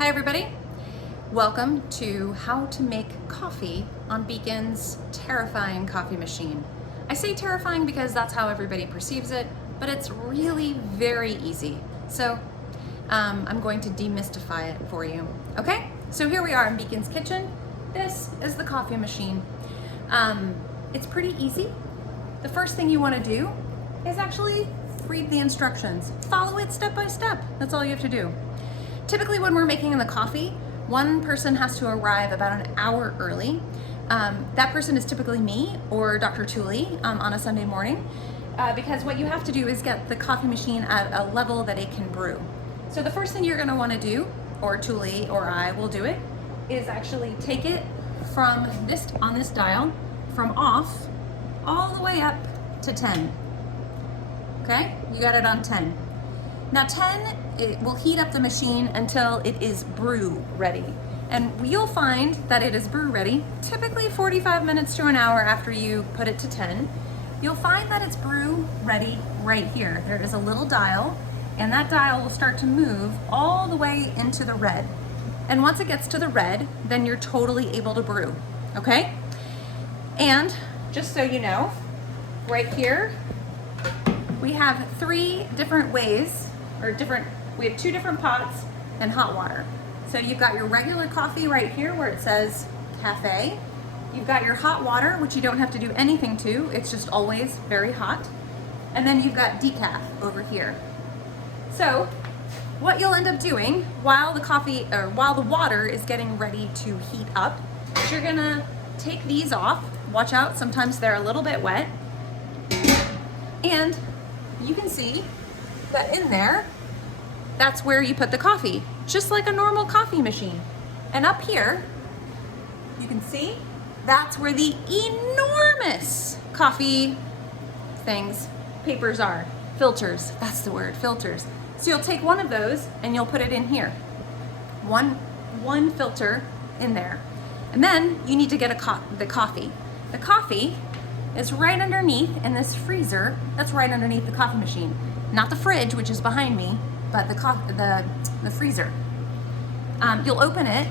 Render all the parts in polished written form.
Hi everybody, welcome to how to make coffee on Beacon's terrifying coffee machine. I say terrifying because that's how everybody perceives it, but it's really very easy. So I'm going to demystify it for you. Okay, so here we are in Beacon's kitchen. This is the coffee machine. It's pretty easy. The first thing you want to do is actually read the instructions. Follow it step by step. That's all you have to do. Typically when we're making the coffee, one person has to arrive about an hour early. That person is typically me or Dr. Thule on a Sunday morning because what you have to do is get the coffee machine at a level that it can brew. So the first thing you're gonna wanna do, or Thule or I will do it, is actually take it from on this dial, from off, all the way up to 10. Okay, you got it on 10. Now 10, it will heat up the machine until it is brew ready. And you'll find that it is brew ready, typically 45 minutes to an hour after you put it to 10. You'll find that it's brew ready right here. There is a little dial, and that dial will start to move all the way into the red. And once it gets to the red, then you're totally able to brew, okay? And just so you know, right here, we have three different ways, we have two different pots and hot water. So you've got your regular coffee right here where it says cafe. You've got your hot water, which you don't have to do anything to. It's just always very hot. And then you've got decaf over here. So what you'll end up doing while the water is getting ready to heat up, is you're gonna take these off. Watch out, sometimes they're a little bit wet. And you can see that in there, that's where you put the coffee, just like a normal coffee machine. And up here, you can see, that's where the enormous coffee papers are. Filters, that's the word, filters. So you'll take one of those and you'll put it in here. One filter in there. And then you need to get the coffee. The coffee is right underneath in this freezer that's right underneath the coffee machine. Not the fridge, which is behind me, but the freezer. You'll open it.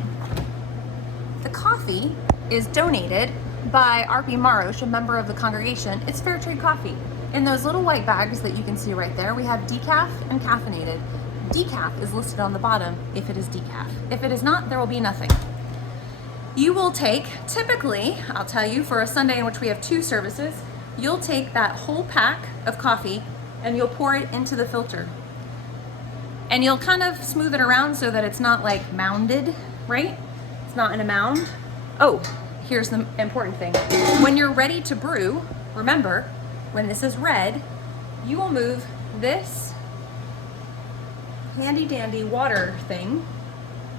The coffee is donated by R.P. Marosh, a member of the congregation. It's fair trade coffee. In those little white bags that you can see right there, we have decaf and caffeinated. Decaf is listed on the bottom if it is decaf. If it is not, there will be nothing. You will take, typically, I'll tell you, for a Sunday in which we have 2 services, you'll take that whole pack of coffee and you'll pour it into the filter. And you'll kind of smooth it around so that it's not like mounded, right? It's not in a mound. Oh, here's the important thing. When you're ready to brew, remember, when this is red, you will move this handy dandy water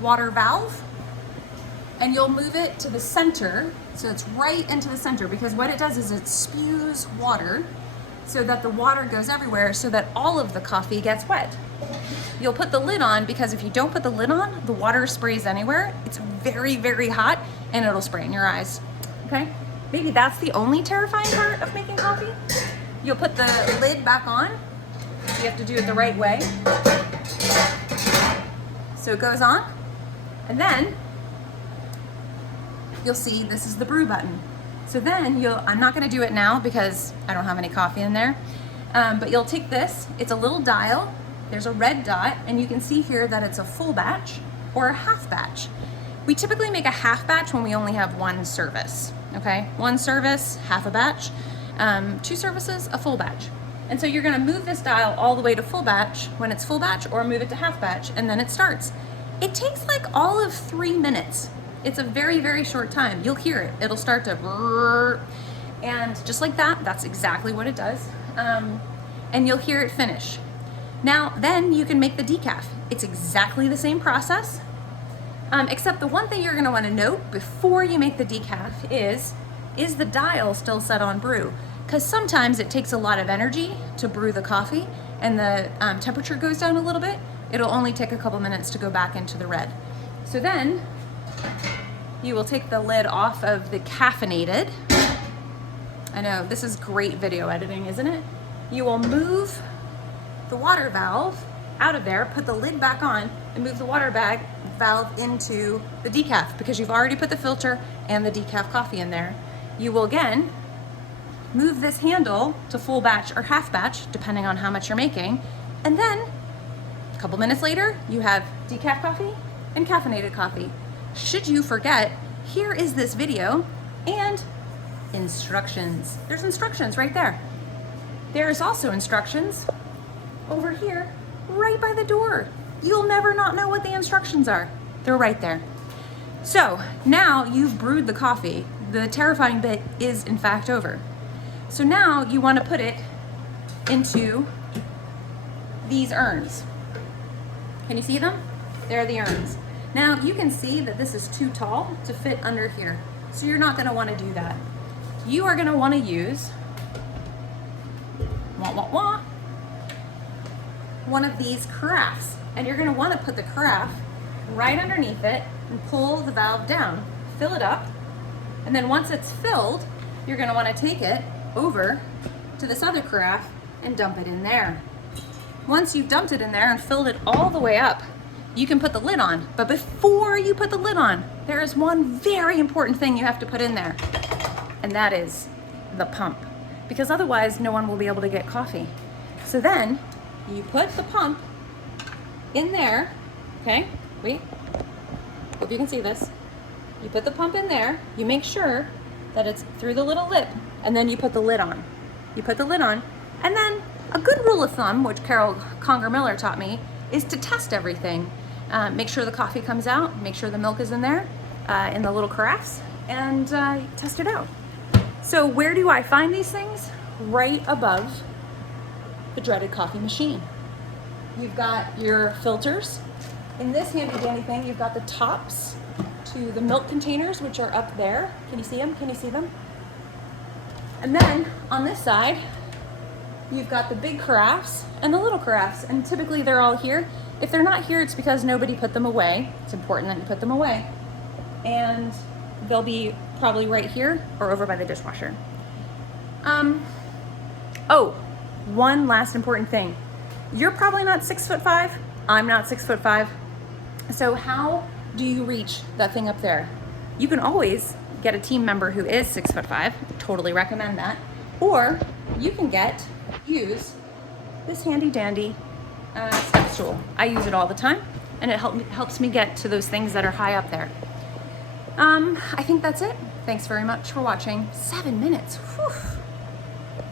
valve, and you'll move it to the center, so it's right into the center, because what it does is it spews water so that the water goes everywhere so that all of the coffee gets wet. You'll put the lid on, because if you don't put the lid on, the water sprays anywhere. It's very, very hot and it'll spray in your eyes, okay? Maybe that's the only terrifying part of making coffee. You'll put the lid back on. You have to do it the right way. So it goes on, and then you'll see this is the brew button. So then I'm not gonna do it now because I don't have any coffee in there, but you'll take this, it's a little dial, there's a red dot, and you can see here that it's a full batch or a half batch. We typically make a half batch when we only have 1 service, okay? 1 service, half a batch, 2 services, a full batch. And so you're gonna move this dial all the way to full batch when it's full batch, or move it to half batch, and then it starts. It takes like all of 3 minutes. It's a very, very short time. You'll hear it. It'll start to brrr, and just like that, that's exactly what it does. And you'll hear it finish. Now, then you can make the decaf. It's exactly the same process, except the one thing you're gonna wanna note before you make the decaf is the dial still set on brew? Because sometimes it takes a lot of energy to brew the coffee, and the temperature goes down a little bit. It'll only take a couple minutes to go back into the red. So then, you will take the lid off of the caffeinated. I know, this is great video editing, isn't it? You will move the water valve out of there, put the lid back on, and move the water valve into the decaf because you've already put the filter and the decaf coffee in there. You will again move this handle to full batch or half batch, depending on how much you're making. And then a couple minutes later, you have decaf coffee and caffeinated coffee. Should you forget, here is this video and instructions. There's instructions right there. There's also instructions over here, right by the door. You'll never not know what the instructions are. They're right there. So now you've brewed the coffee. The terrifying bit is in fact over. So now you want to put it into these urns. Can you see them? They're the urns. Now you can see that this is too tall to fit under here. So you're not going to want to do that. You are going to want to use one of these carafes. And you're going to want to put the carafe right underneath it and pull the valve down. Fill it up. And then once it's filled, you're going to want to take it over to this other carafe and dump it in there. Once you've dumped it in there and filled it all the way up, you can put the lid on. But before you put the lid on, there is one very important thing you have to put in there, and that is the pump, because otherwise no one will be able to get coffee. So then you put the pump in there, okay? Wait, hope you can see this. You put the pump in there, you make sure that it's through the little lip, and then you put the lid on. You put the lid on, and then a good rule of thumb, which Carol Conger Miller taught me, is to test everything. Make sure the coffee comes out, make sure the milk is in there, in the little carafes, and test it out. So where do I find these things? Right above the dreaded coffee machine. You've got your filters. In this handy dandy thing, you've got the tops to the milk containers, which are up there. Can you see them? Can you see them? And then on this side, you've got the big carafes and the little carafes, and typically they're all here. If they're not here, it's because nobody put them away. It's important that you put them away. And they'll be probably right here or over by the dishwasher. Oh, one last important thing. You're probably not 6'5". I'm not 6'5". So how do you reach that thing up there? You can always get a team member who is 6'5". Totally recommend that. Or you can use this handy dandy step stool. I use it all the time, and it helps me get to those things that are high up there. I think that's it. Thanks very much for watching. 7 minutes. Whew.